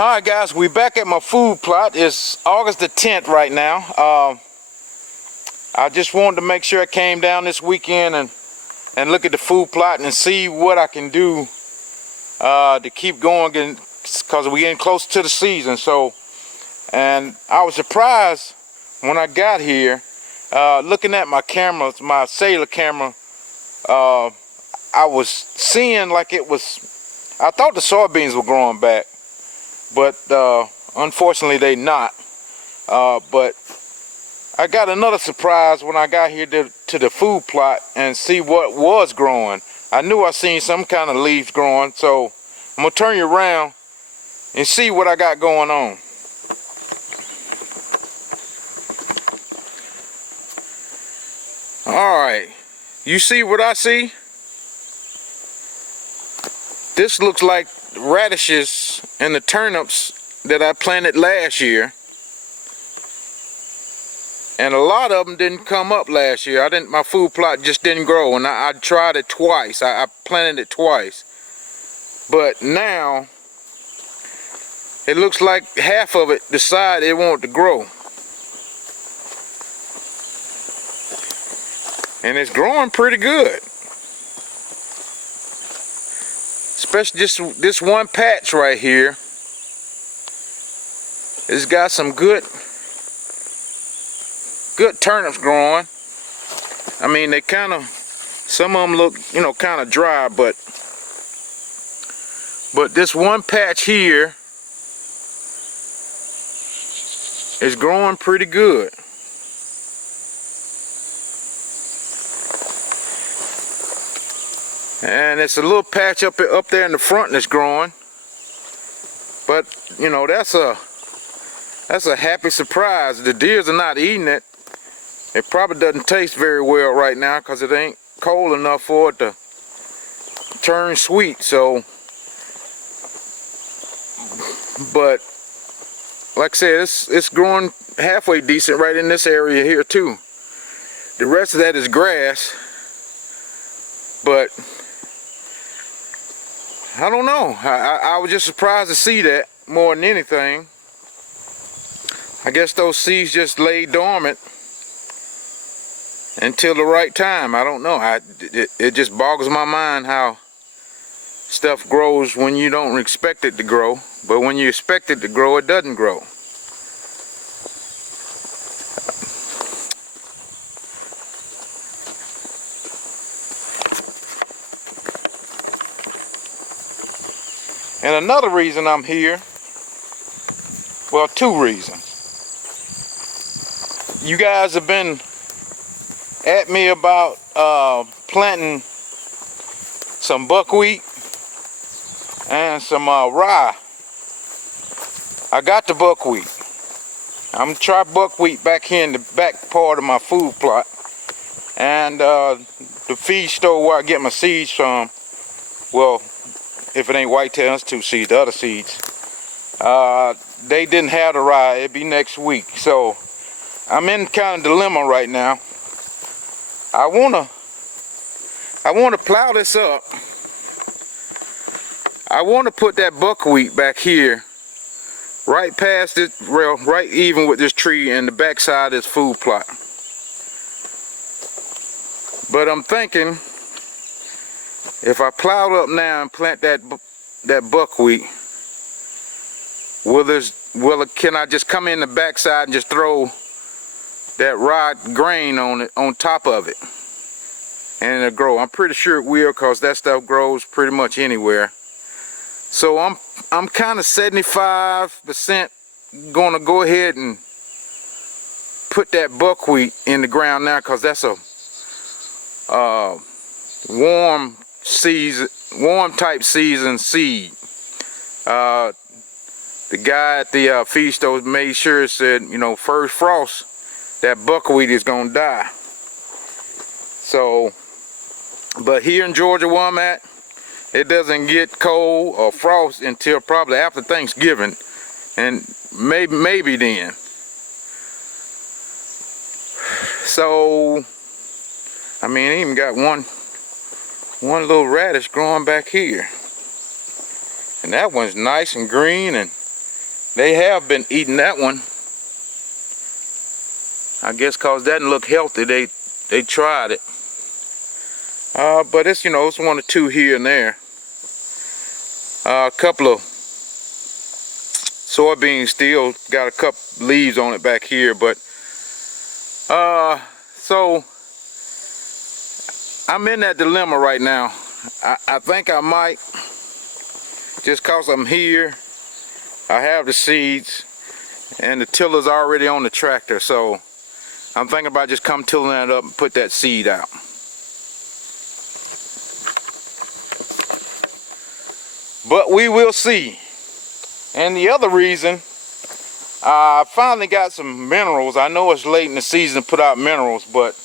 Alright guys, we back at my food plot. It's August the 10th right now. I just wanted to make sure I came down this weekend and look at the food plot and see what I can do to keep going, because we're getting close to the season. And I was surprised when I got here, looking at my cameras, my cellular camera. I was seeing like I thought the soybeans were growing back, but unfortunately they not. But I got another surprise when I got here to the food plot and see what was growing. I knew I seen some kind of leaves growing, so I'm gonna turn you around and see what I got going on. Alright, you see what I see? This looks like radishes and the turnips that I planted last year. And a lot of them didn't come up last year. My food plot just didn't grow, and I tried it twice. I planted it twice. But now, it looks like half of it decided it wanted to grow. And it's growing pretty good. Especially this one patch right here. It's got some good turnips growing. I mean, they some of them look, kind of dry, but this one patch here is growing pretty good. And it's a little patch up there in the front that's growing. But that's a happy surprise. The deers are not eating it. It probably doesn't taste very well right now because it ain't cold enough for it to turn sweet. So, but like I said, it's growing halfway decent right in this area here too. The rest of that is grass. But I don't know. I was just surprised to see that more than anything. I guess those seeds just lay dormant until the right time. I don't know. It just boggles my mind how stuff grows when you don't expect it to grow. But when you expect it to grow, it doesn't grow. And another reason I'm here, well, two reasons. You guys have been at me about planting some buckwheat and some rye. I got the buckwheat. I'm gonna try buckwheat back here in the back part of my food plot. And the feed store where I get my seeds from, well, if it ain't whitetail Institute seeds, the other seeds, they didn't have the rye. It'd be next week. So I'm in kind of dilemma right now. I wanna plow this up. I wanna put that buckwheat back here, right past it, well, right even with this tree and the backside of this food plot. But I'm thinking, if I plowed up now and plant that buckwheat, can I just come in the backside and just throw that rye grain on top of it and it'll grow? I'm pretty sure it will, because that stuff grows pretty much anywhere. So I'm kind of 75% gonna go ahead and put that buckwheat in the ground now, because that's a warm type season seed. The guy at the feed store made sure it said, first frost, that buckwheat is gonna die. So, but here in Georgia where I'm at, it doesn't get cold or frost until probably after Thanksgiving, and maybe then. So, I mean, I even got one little radish growing back here, and that one's nice and green, and They have been eating that one. I guess cause that didn't look healthy. They tried it. But it's, you know, it's one or two here and there. A couple of soybeans still got a couple leaves on it back here, but so I'm in that dilemma right now. I think I might, just cause I'm here, I have the seeds and the tiller's already on the tractor, so I'm thinking about just come tilling that up and put that seed out. But we will see. And the other reason, I finally got some minerals. I know it's late in the season to put out minerals, but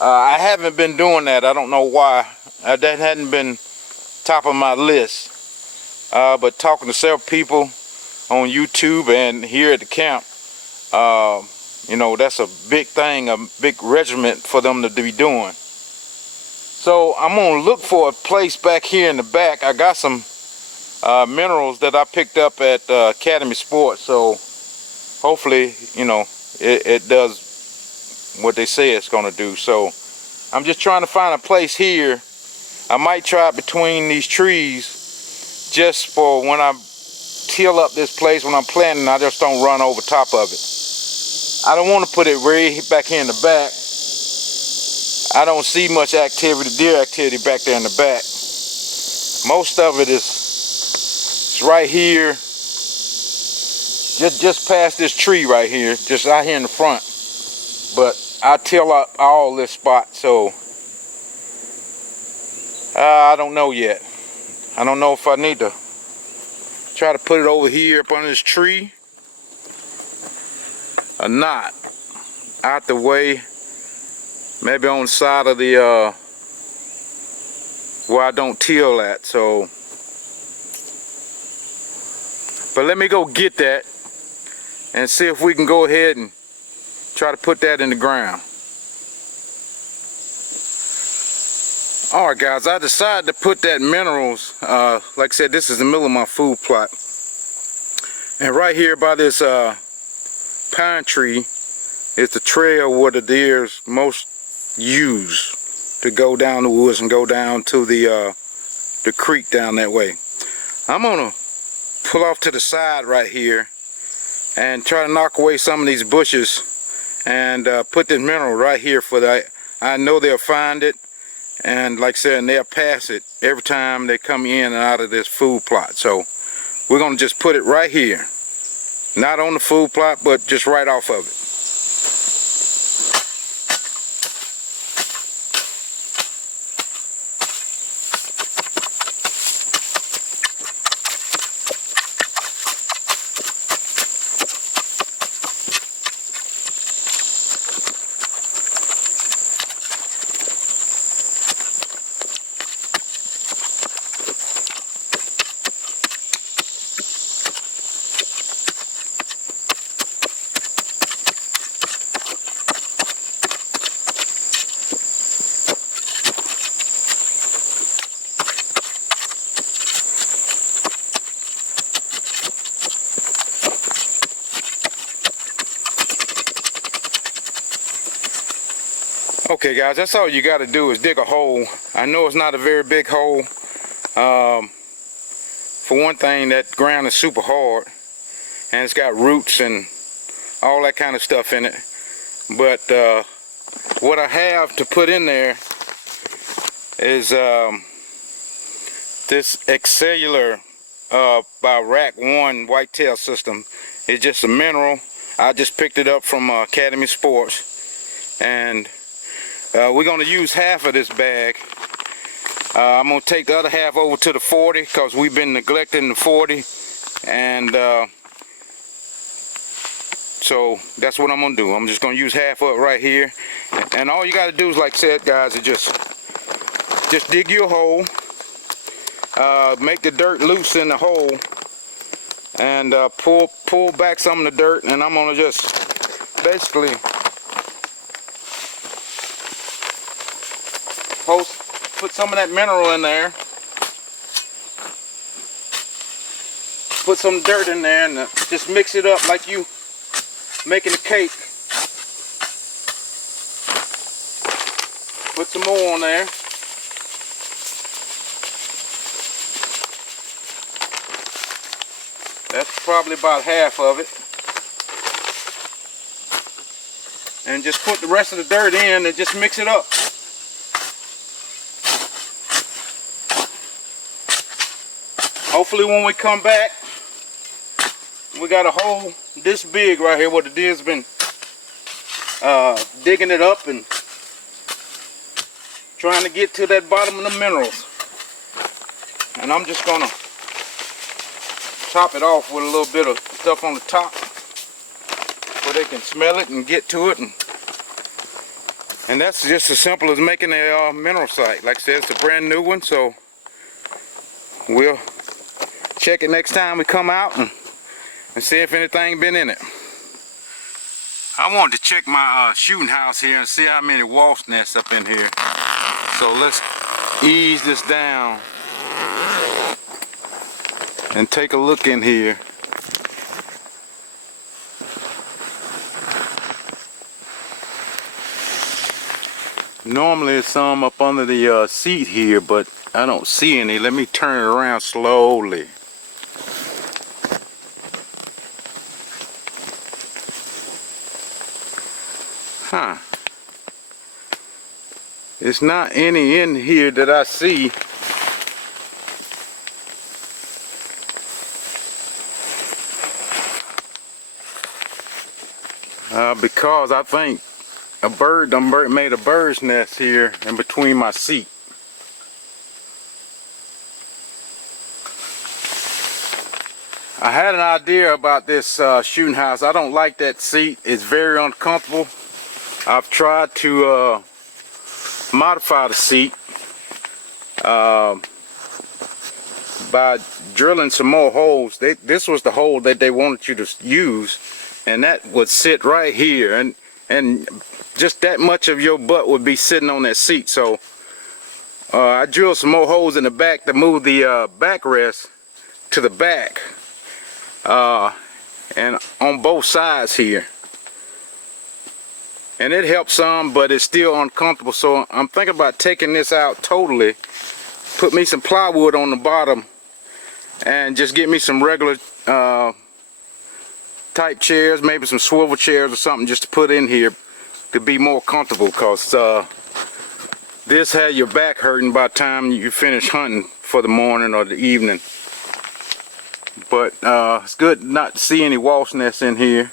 I haven't been doing that. I don't know why. That hadn't been top of my list. But talking to several people on YouTube and here at the camp, you know, that's a big thing, a big regiment for them to be doing. So I'm gonna look for a place back here in the back. I got some minerals that I picked up at Academy Sports, so hopefully, you know, it does what they say it's gonna do. So I'm just trying to find a place here. I might try it between these trees just for when I till up this place when I'm planting, I just don't run over top of it. I don't want to put it way back here in the back. I don't see much activity, deer activity back there in the back. Most of it is right here, just past this tree right here, just out here in the front. But I till up all this spot, so I don't know yet. I don't know if I need to try to put it over here up under this tree or not. Out the way, maybe on the side of the where I don't till at. So, but let me go get that and see if we can go ahead and try to put that in the ground. Alright guys, I decided to put that minerals, like I said, this is the middle of my food plot. And right here by this pine tree is the trail where the deers most use to go down the woods and go down to the creek down that way. I'm gonna pull off to the side right here and try to knock away some of these bushes and put this mineral right here for that. I know they'll find it. And like I said, they'll pass it every time they come in and out of this food plot. So we're going to just put it right here. Not on the food plot, but just right off of it. Okay guys, that's all you got to do is dig a hole. I know it's not a very big hole. For one thing, that ground is super hard and it's got roots and all that kind of stuff in it. But what I have to put in there is this Excellular by Rack 1 whitetail system. It's just a mineral. I just picked it up from Academy Sports, and we're going to use half of this bag. I'm going to take the other half over to the 40 because we've been neglecting the 40, and so that's what I'm going to do. I'm just going to use half of it right here, and all you got to do is, like I said guys, is just dig your hole, make the dirt loose in the hole, and pull back some of the dirt, and I'm going to just basically put some of that mineral in there. put some dirt in there and just mix it up like you making a cake. Put some more on there. That's probably about half of it. And just put the rest of the dirt in and just mix it up. Hopefully when we come back, we got a hole this big right here where the deer's been digging it up and trying to get to that bottom of the minerals. And I'm just gonna top it off with a little bit of stuff on the top where they can smell it and get to it. And that's just as simple as making a mineral site. Like I said, it's a brand new one, so we'll check it next time we come out and see if anything been in it. I wanted to check my shooting house here and see how many wasp nests up in here. So let's ease this down and take a look in here. Normally it's some up under the seat here, but I don't see any. Let me turn it around slowly. Huh. It's not any in here that I see. Because I think a bird made a bird's nest here in between my seat. I had an idea about this shooting house. I don't like that seat. It's very uncomfortable. I've tried to modify the seat by drilling some more holes. This was the hole that they wanted you to use, and that would sit right here, and just that much of your butt would be sitting on that seat. So I drilled some more holes in the back to move the backrest to the back and on both sides here. And it helps some, but it's still uncomfortable. So I'm thinking about taking this out totally, put me some plywood on the bottom, and just get me some regular type chairs, maybe some swivel chairs or something just to put in here to be more comfortable, because this had your back hurting by the time you finish hunting for the morning or the evening. But it's good not to see any wasp nests in here.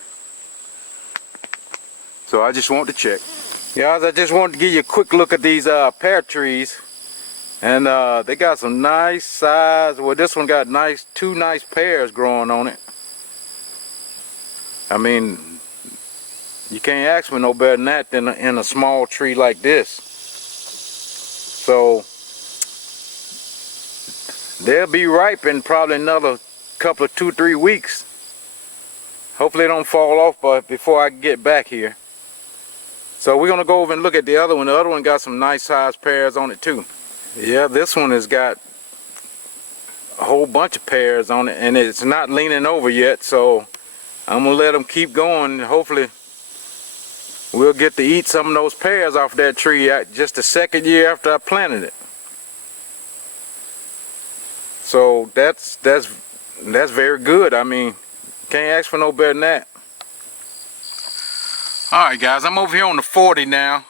So I just want to check. Guys, I just wanted to give you a quick look at these pear trees. And they got some nice size. Well, this one got two nice pears growing on it. I mean, you can't ask for no better than that in a small tree like this. So they'll be ripe in probably another couple of 2-3 weeks. Hopefully they don't fall off before I get back here. So we're gonna go over and look at the other one. The other one got some nice sized pears on it too. Yeah, this one has got a whole bunch of pears on it, and it's not leaning over yet, so I'm gonna let them keep going. Hopefully we'll get to eat some of those pears off that tree just the second year after I planted it. So that's very good. I mean, can't ask for no better than that. Alright guys, I'm over here on the 40 now.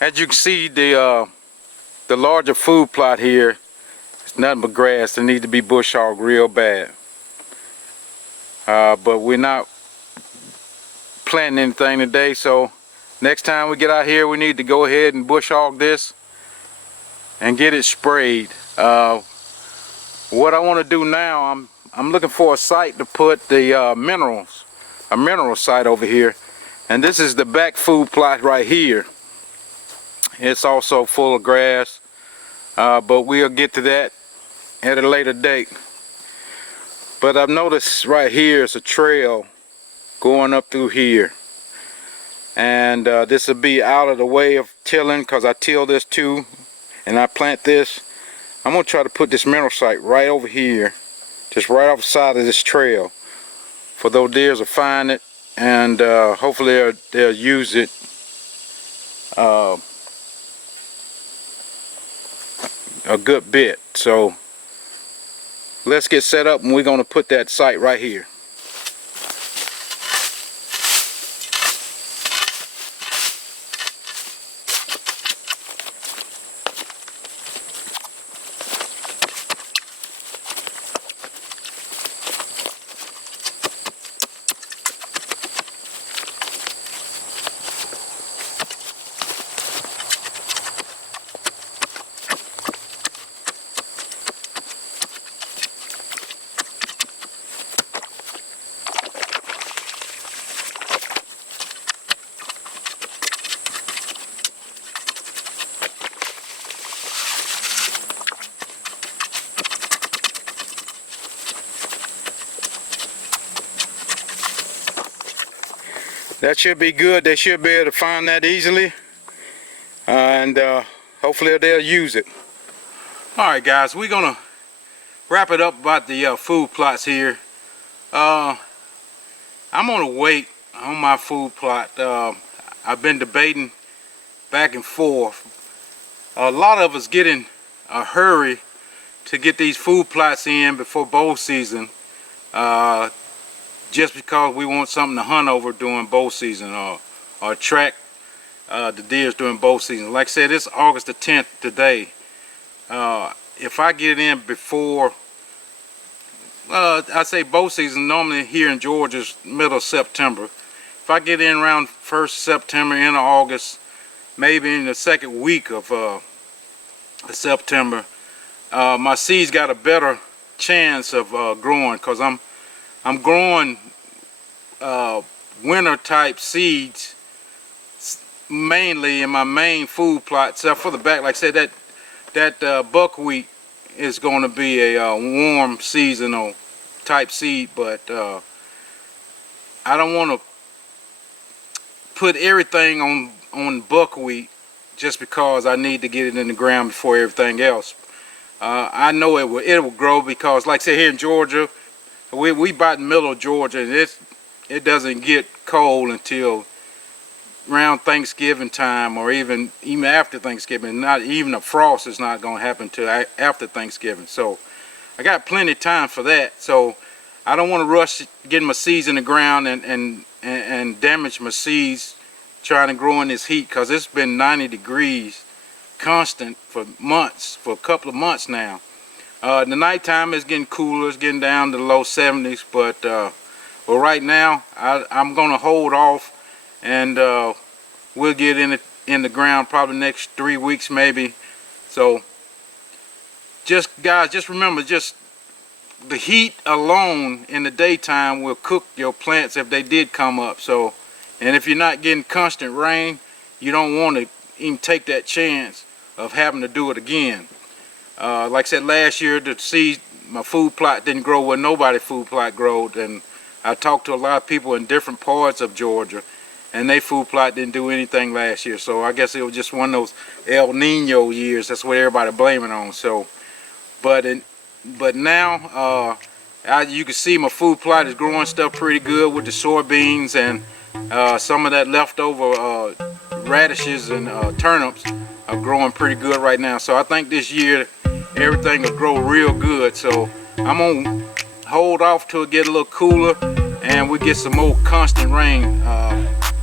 As you can see, the larger food plot here, it's nothing but grass. It needs to be bush hogged real bad. But we're not planting anything today, so next time we get out here we need to go ahead and bush hog this and get it sprayed. What I want to do now, I'm looking for a site to put the minerals, a mineral site over here. And this is the back food plot right here. It's also full of grass, but we'll get to that at a later date. But I've noticed right here is a trail going up through here. And this will be out of the way of tilling, because I till this too and I plant this. I'm going to try to put this mineral site right over here just right off the side of this trail, for those deers to find it, and hopefully they'll use it a good bit. So let's get set up, and we're going to put that site right here. That should be good. They should be able to find that easily, and hopefully they'll use it. Alright guys, we're gonna wrap it up about the food plots here. I'm gonna wait on my food plot. I've been debating back and forth. A lot of us get in a hurry to get these food plots in before bow season, just because we want something to hunt over during bow season, or track the deers during bow season. Like I said, it's August the 10th today. If I get it in before, I say bow season, normally here in Georgia is middle of September. If I get in around 1st September, end of August, maybe in the second week of September, my seeds got a better chance of growing, because I'm growing winter type seeds mainly in my main food plot, except for the back. Like I said, that buckwheat is going to be a warm seasonal type seed, but I don't want to put everything on buckwheat just because I need to get it in the ground before everything else. I know it will grow, because like I said, here in Georgia, we about in the middle of Georgia, and it doesn't get cold until around Thanksgiving time, or even after Thanksgiving. Not even a frost is not going to happen till after Thanksgiving. So I got plenty of time for that. So I don't want to rush getting my seeds in the ground and damage my seeds trying to grow in this heat, because it's been 90 degrees constant for months, for a couple of months now. The nighttime is getting cooler, it's getting down to the low 70s, but right now I'm going to hold off, and we'll get in the ground probably next 3 weeks maybe. So guys, just remember, just the heat alone in the daytime will cook your plants if they did come up. So, and if you're not getting constant rain, you don't want to even take that chance of having to do it again. Like I said, last year my food plot didn't grow where nobody's food plot growed, and I talked to a lot of people in different parts of Georgia, and their food plot didn't do anything last year. So I guess it was just one of those El Nino years. That's what everybody blaming on. So, but now you can see my food plot is growing stuff pretty good with the soybeans, and some of that leftover radishes and turnips are growing pretty good right now. So I think this year everything will grow real good. So I'm gonna hold off till it get a little cooler and we get some more constant rain.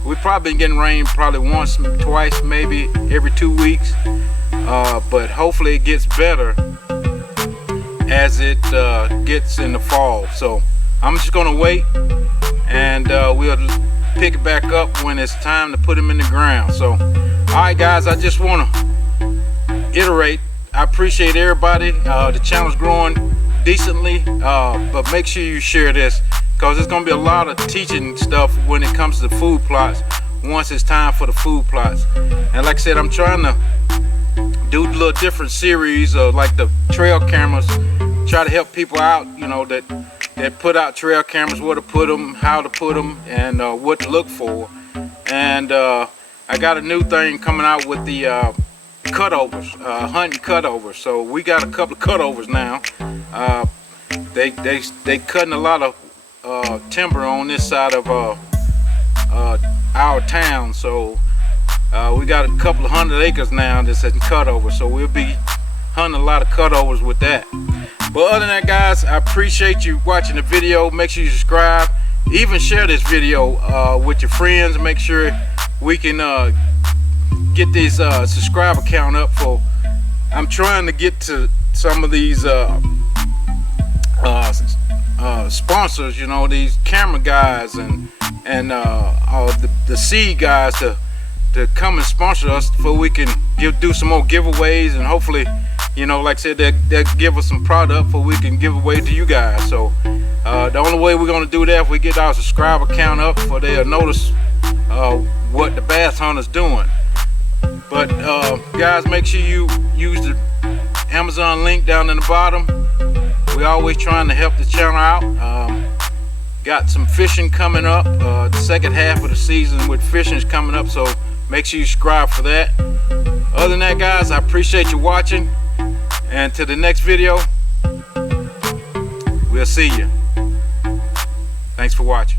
We've probably been getting rain probably once, twice, maybe every 2 weeks, but hopefully it gets better as it gets in the fall. So I'm just gonna wait, and we'll pick it back up when it's time to put them in the ground. So alright guys, I just want to iterate, I appreciate everybody. The channel's growing decently, but make sure you share this, because there's going to be a lot of teaching stuff when it comes to food plots once it's time for the food plots. And like I said, I'm trying to do a little different series of like the trail cameras, try to help people out, you know, that put out trail cameras, where to put them, how to put them, and what to look for. And I got a new thing coming out with the cutovers, hunting cutovers. So we got a couple of cutovers now. they cutting a lot of timber on this side of our town, so we got a couple of 100 acres now that's in cutover, so we'll be hunting a lot of cutovers with that. But other than that, guys, I appreciate you watching the video. Make sure you subscribe, even share this video with your friends. Make sure we can get this subscriber count up. For I'm trying to get to some of these sponsors, you know, these camera guys and the seed guys to come and sponsor us, so we can do some more giveaways, and hopefully, you know, like I said, they'll give us some product for we can give away to you guys. So the only way we're going to do that if we get our subscriber count up, for they'll notice what the Bass Hunter's doing. But guys, make sure you use the Amazon link down in the bottom. We're always trying to help the channel out. Got some fishing coming up. The second half of the season with fishing is coming up, so make sure you subscribe for that. Other than that, guys, I appreciate you watching, and to the next video, we'll see you. Thanks for watching.